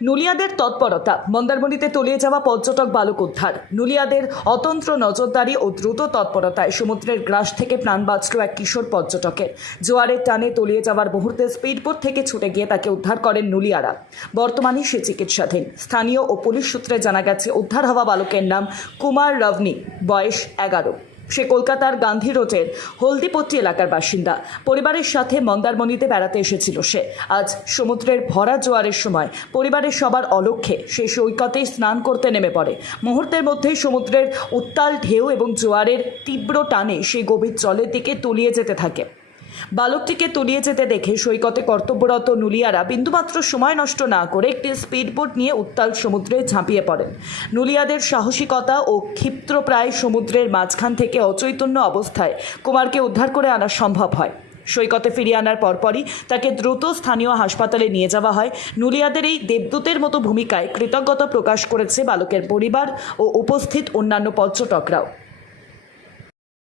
নুলিয়াদের তৎপরতা, মন্দারমণিতে তলিয়ে যাওয়া পর্যটক বালক উদ্ধার। নুলিয়াদের অতন্ত্র নজরদারি ও দ্রুত তৎপরতায় সমুদ্রের গ্রাস থেকে প্রাণ বাঁচল এক কিশোর পর্যটকের। জোয়ারের টানে তলিয়ে যাওয়ার মুহূর্তে স্পিডবোট থেকে ছুটে গিয়ে তাকে উদ্ধার করেন নুলিয়ারা। বর্তমানে সে চিকিৎসাধীন। স্থানীয় ও পুলিশ সূত্রে জানা গেছে, উদ্ধার হওয়া বালকের নাম কুমার রভনি, বয়স 11। সে কলকাতার গান্ধী রোডের হলদিপট্টি এলাকার বাসিন্দা। পরিবারের সাথে মন্দারমণিতে বেড়াতে এসেছিল সে। আজ সমুদ্রের ভরা জোয়ারের সময় পরিবারের সবার অলক্ষ্যে সে সৈকতে স্নান করতে নেমে পড়ে। মুহূর্তের মধ্যেই সমুদ্রের উত্তাল ঢেউ এবং জোয়ারের তীব্র টানে সেই গভীর জলের দিকে তলিয়ে যেতে থাকে। বালকটিকে তলিয়ে যেতে দেখে সৈকতে কর্তব্যরত নুলিয়ারা বিন্দুমাত্র সময় নষ্ট না করে একটি স্পিডবোট নিয়ে উত্তাল সমুদ্রে ঝাঁপিয়ে পড়েন। নুলিয়াদের সাহসিকতা ও ক্ষিপ্রপ্রায় সমুদ্রের মাঝখান থেকে অচৈতন্য অবস্থায় কুমারকে উদ্ধার করে আনা সম্ভব হয়। সৈকতে ফিরিয়ে আনার পরপরই তাকে দ্রুত স্থানীয় হাসপাতালে নিয়ে যাওয়া হয়। নুলিয়াদের এই দেবদূতের মতো ভূমিকায় কৃতজ্ঞতা প্রকাশ করেছে বালকের পরিবার ও উপস্থিত অন্যান্য পর্যটকরাও।